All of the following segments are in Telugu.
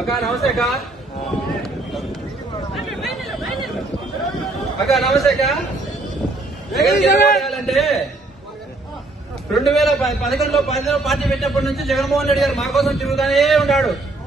అక్క నమస్తే అక్క. అక్క నమస్తే అక్క. జగన్ రెండు వేల పదకొండులో పదిలో పార్టీ పెట్టినప్పటి నుంచి జగన్మోహన్ రెడ్డి గారు మా కోసం తిరుగుతానే ఉన్నాడు.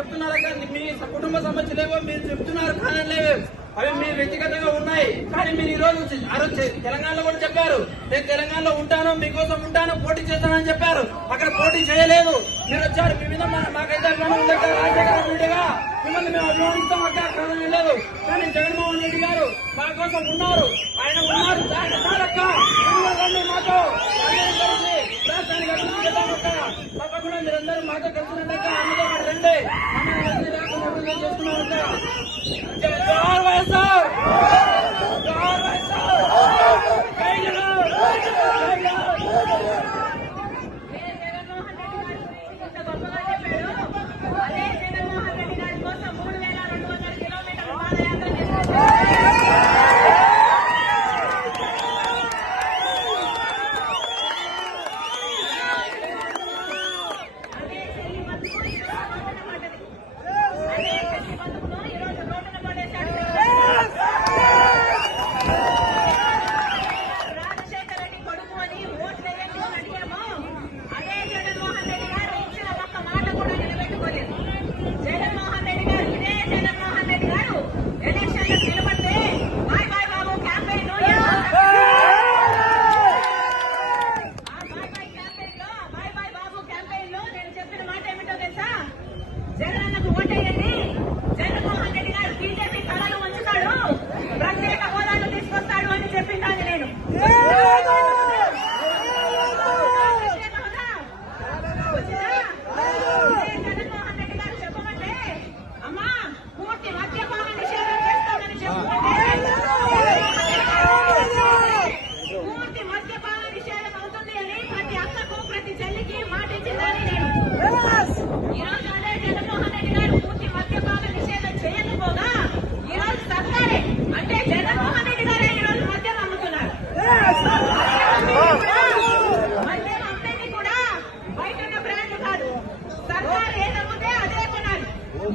చెప్తున్నారు మీ కుటుంబ సమస్యలేవో మీరు చెప్తున్నారు కానీ లేవో. అవి మీ వ్యక్తిగతంగా ఉన్నాయి. కానీ మీరు ఈ రోజు ఆ రోజు తెలంగాణలో కూడా చెప్పారు. నేను తెలంగాణలో ఉంటాను మీకోసం ఉంటాను పోటీ చేస్తానని చెప్పారు. అక్కడ పోటీ చేయలేదు. మీరు వచ్చారు. మీ మీద మాకైతే అభిమానం ఉంది. రాజశేఖర రెడ్డిగా మిమ్మల్ని మేము అభిమానిస్తాం. అక్కడ కారణం లేదు. కానీ జగన్మోహన్ రెడ్డి గారు మా కోసం ఉన్నారు. ఆయన ఉన్నారు. చాలు, చాలక్క మాతో అందరం కలిసి రాష్ట్రానికి అభివృద్ధి తప్పకుండా మీరందరూ మాతో కలిసి రండి. Yeah.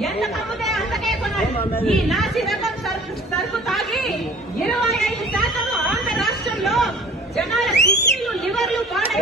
ఎంత అమ్ముతే అంతకే కొనాలి. ఈ నాసి రకం సరుకు సరుకు తాగి ఇరవై ఐదు శాతం ఆంధ్ర రాష్ట్రంలో జనాల కిడ్నీలు లివర్లు పాడై